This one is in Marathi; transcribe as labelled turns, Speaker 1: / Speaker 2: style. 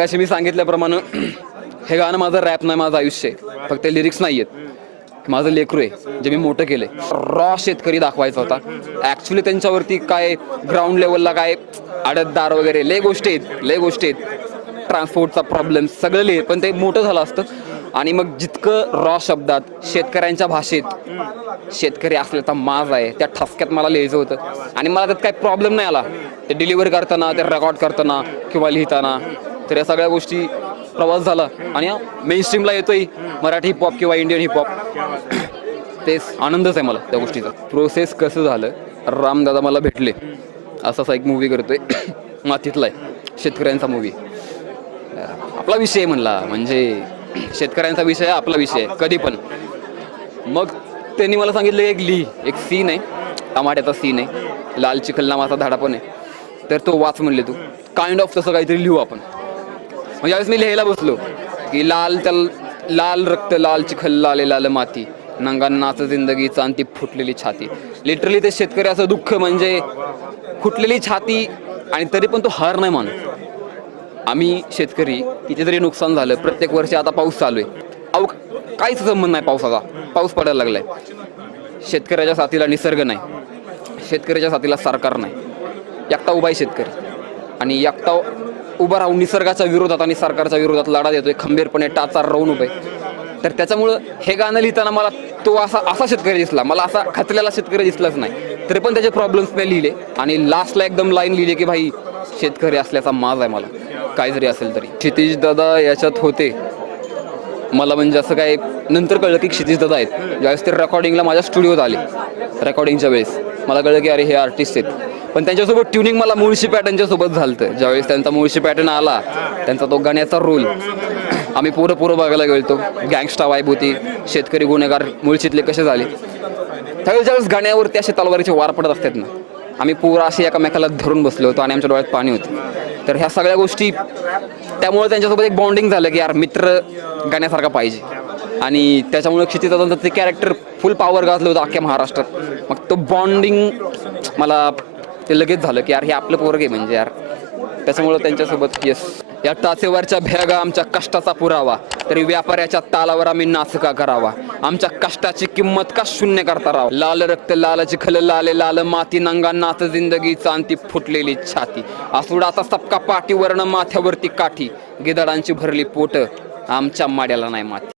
Speaker 1: मगाशी मी सांगितल्याप्रमाणे हे गाणं माझं रॅप नाही माझं आयुष्य आहे. फक्त लिरिक्स नाही आहेत. माझं लेकरू आहे जे मी मोठं केलंय. रॉ शेतकरी दाखवायचा होता. ॲक्च्युली त्यांच्यावरती काय ग्राउंड लेवलला काय आडतदार वगैरे लय गोष्टी आहेत लय गोष्टी आहेत. ट्रान्सपोर्टचा प्रॉब्लेम सगळं लिहित पण ते मोठं झालं असतं. आणि मग जितकं रॉ शब्दात शेतकऱ्यांच्या भाषेत शेतकरी असल्याचा माज आहे त्या ठसक्यात मला लिहायचं होतं. आणि मला त्यात काही प्रॉब्लेम नाही आला. ते डिलिव्हर करताना ते रेकॉर्ड करताना किंवा लिहिताना. तर या सगळ्या गोष्टी प्रवास झाला आणि मेन स्ट्रीमला येतोय मराठी हिपहॉप किंवा इंडियन हिपहॉप तेच आनंदच आहे मला त्या गोष्टीचा. प्रोसेस कसं झालं? रामदादा मला भेटले. असा असा एक मूवी करतोय. मातीतला आहे. शेतकऱ्यांचा मूवी आपला विषय आहे म्हणला. म्हणजे शेतकऱ्यांचा विषय आहे आपला विषय आहे. कधी पण. मग त्यांनी मला सांगितलं एक ली एक सीन आहे. टमाट्याचा सीन आहे. लाल चिखल नावाचा धाडा पण आहे. तर तो वाच म्हणले तू. काइंड ऑफ तसं काहीतरी लिहू आपण. ज्यावेळेस मी लिहायला बसलो की लाल त्या लाल रक्त लाल चिखल लाले लाल माती नंगांनाच जिंदगी चांती फुटलेली छाती. लिटरली ते शेतकऱ्याचं दुःख म्हणजे फुटलेली छाती आणि तरी पण तो हार नाही मानत. आम्ही शेतकरी कितीतरी नुकसान झालं प्रत्येक वर्षी आता पाऊस चालू आहे. अहो काहीच संबंध नाही पावसाचा. पाऊस पडायला लागलाय. शेतकऱ्याच्या साथीला निसर्ग नाही. शेतकऱ्याच्या साथीला सरकार नाही. एकटा उभा आहे शेतकरी. आणि एकटा उभा राहून निसर्गाच्या विरोधात आणि सरकारच्या विरोधात लढा देतोय खंबीरपणे टाचार राहून उभे. तर त्याच्यामुळं हे गाणं लिहिताना मला तो असा असा शेतकरी दिसला. मला असा खचलेला शेतकरी दिसलाच नाही. तरी पण त्याचे प्रॉब्लेम्स मी लिहिले. आणि लास्टला एकदम लाईन लिहिली की भाई शेतकरी असल्याचा माज आहे मला. काय जरी असेल तरी. क्षितिज दादा याच्यात होते. मला म्हणजे असं काय नंतर कळलं की क्षितिज दादा आहेत. ज्यावेळेस ते रेकॉर्डिंगला माझ्या स्टुडिओत आले. रेकॉर्डिंगच्या वेळेस. मला कळलं की अरे हे आर्टिस्ट आहेत. पण त्यांच्यासोबत ट्युनिंग मला मुळशी पॅटर्नच्या सोबत झालं ज्यावेळेस त्यांचा मुळशी पॅटर्न आला त्यांचा तो गाण्याचा रोल आम्ही पोरं पोरं बघायला गेलतो. गँगस्टा वाईब होती. शेतकरी गुन्हेगार मुळशीतले कसे झाले. त्यावेळेस ज्यावेळेस गाण्यावरती असे तलवारीचे वार पडत असतात ना आम्ही पोरं असे एकामेकाला धरून बसलो होतो आणि आमच्या डोळ्यात पाणी होतं. तर ह्या सगळ्या गोष्टी त्यामुळे त्यांच्यासोबत एक बॉन्डिंग झालं की यार मित्र गाण्यासारखा पाहिजे. आणि त्याच्यामुळे क्षितिजाचं ते कॅरेक्टर फुल पॉवर गाजलं होतं अख्ख्या महाराष्ट्रात. मग तो बॉन्डिंग मला ते लगेच झालं की यार हे आपलं पोरग आहे म्हणजे यार. त्याच्यामुळं त्यांच्यासोबत येस या टाचेवरच्या भ्यागा आमच्या कष्टाचा पुरावा. तरी व्यापाऱ्याच्या तालावर आम्ही नाच का करावा. आमच्या कष्टाची किंमत का शून्य करता राहा लाल रक्त लालाची खल लाले लाल माती नंगा नाच जिंदगी चांती फुटलेली छाती. आसुडाचा सपका पाठीवरनं माथ्यावरती काठी. गिदडांची भरली पोट आमच्या माड्याला नाही माती.